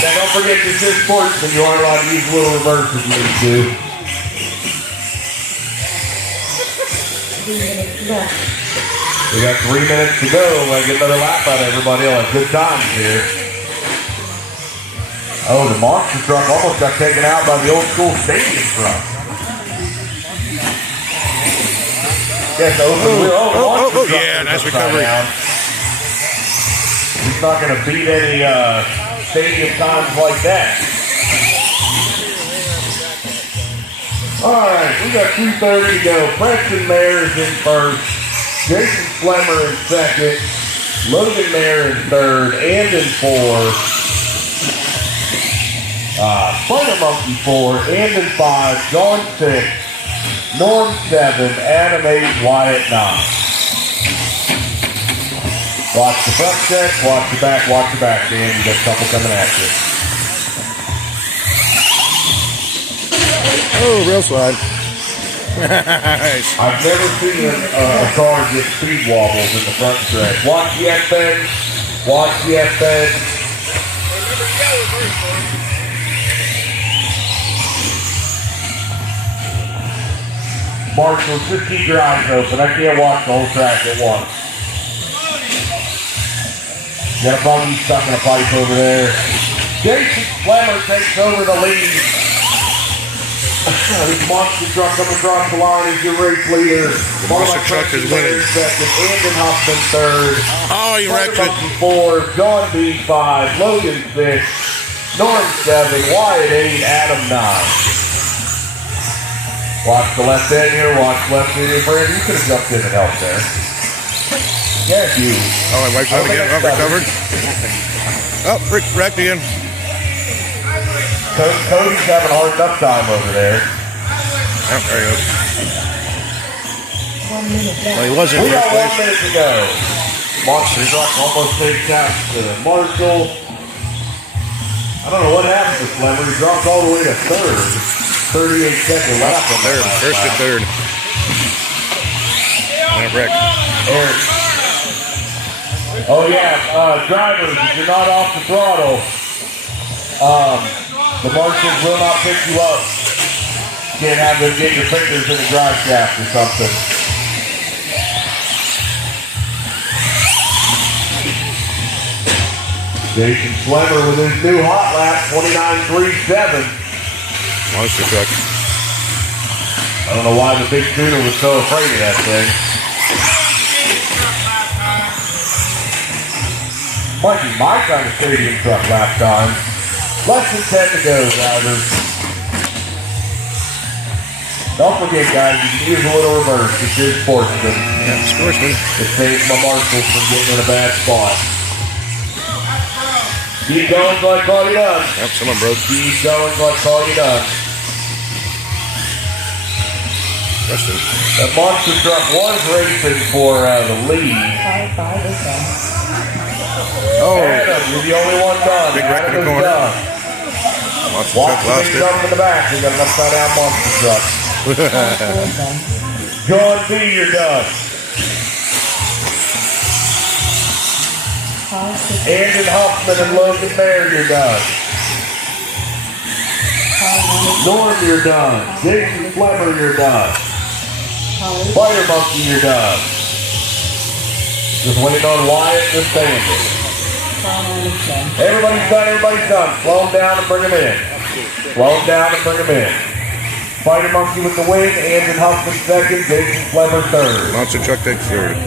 Now don't forget this is sportsman. You aren't allowed to use little reverse if you need to. 3 minutes left. We got 3 minutes to go. We're going to get another lap out of everybody. I'll have good times here. Oh, the monster truck almost got taken out by the old school stadium truck. Yes, open wheel. Oh, yeah, nice recovery. He's not going to beat any stadium times like that. All right, we got 2:30 to go. Preston Mayer is in first. Jason Flemmer in second. Logan Mayer in third and in fourth. Spider Monkey 4 and in 5. John 6. Norm 7. Adam 8. Wyatt 9. Watch the front check, watch the back, Dan. You got a couple coming at you. Oh, real slide. Nice. I've never seen a car get speed wobbles in the front stretch. Watch the F-bend. Watch the F-bend. Marshall, just keep your eyes open. I can't watch the whole track at once. Got a buggy stuck in a pipe over there. Jason Flemmer takes over the lead. This monster truck coming across the line is your race leader. The monster truck is winning. Second, Andon Huffman third. Oh, he wrecked it. 4, John B 5, Logan 6, Norm 7, Wyatt 8, Adam 9. Watch the left end here, watch left end here. Brandon, you could have jumped in and helped there. Yes, you. Oh, I wiped out again. Oh, recovered. Oh, wrecked again. Cody's having a hard enough time over there. Oh, there he goes. 1 minute left. Well, he was in We first got 1 place. minute to go. Monster truck almost takes out to Marshall. I don't know what happened to Flemmer. He dropped all the way to third. 38-second lap on Third, that first to lap. third. And it wrecked. Eric. Oh yeah, drivers, if you're not off the throttle, the marshals will not pick you up. Can't have them get your fingers in the drive shaft or something. Jason Flemmer with his new hot lap, 29.37. Monster truck. I don't know why the big tuner was so afraid of that thing. Might be my kind of stadium truck lap time. Less than 10 to go, drivers. Don't forget, guys, you can use a little reverse. It's your sportsman. Yeah, sportsman. It saves my marshals from getting in a bad spot. Keep going till I call you done. Yep, someone broke. Keep going till I call you done. Preston. That monster truck was racing for the lead. 5 is done. Oh, Adam, you're the only one done. Big wreck in the Adam is corner. done. monster Watch truck the lost big it. jump in the back. We got an upside down monster truck. 4 is done. John B, you're done. 5, 6, Andon Huffman and Logan Mayer, you're done. 5, Norm, you're done. Jason Flemmer, you're done. 5, Fire Monkey, you're done. Just waiting on Wyatt and Sandy. 5 is done. Everybody's done, everybody's done. Slow them down and bring them in. Slow them down and bring them in. Spider Monkey with the win, Andon Huffman second, Jason Flemmer third. Monster truck takes third.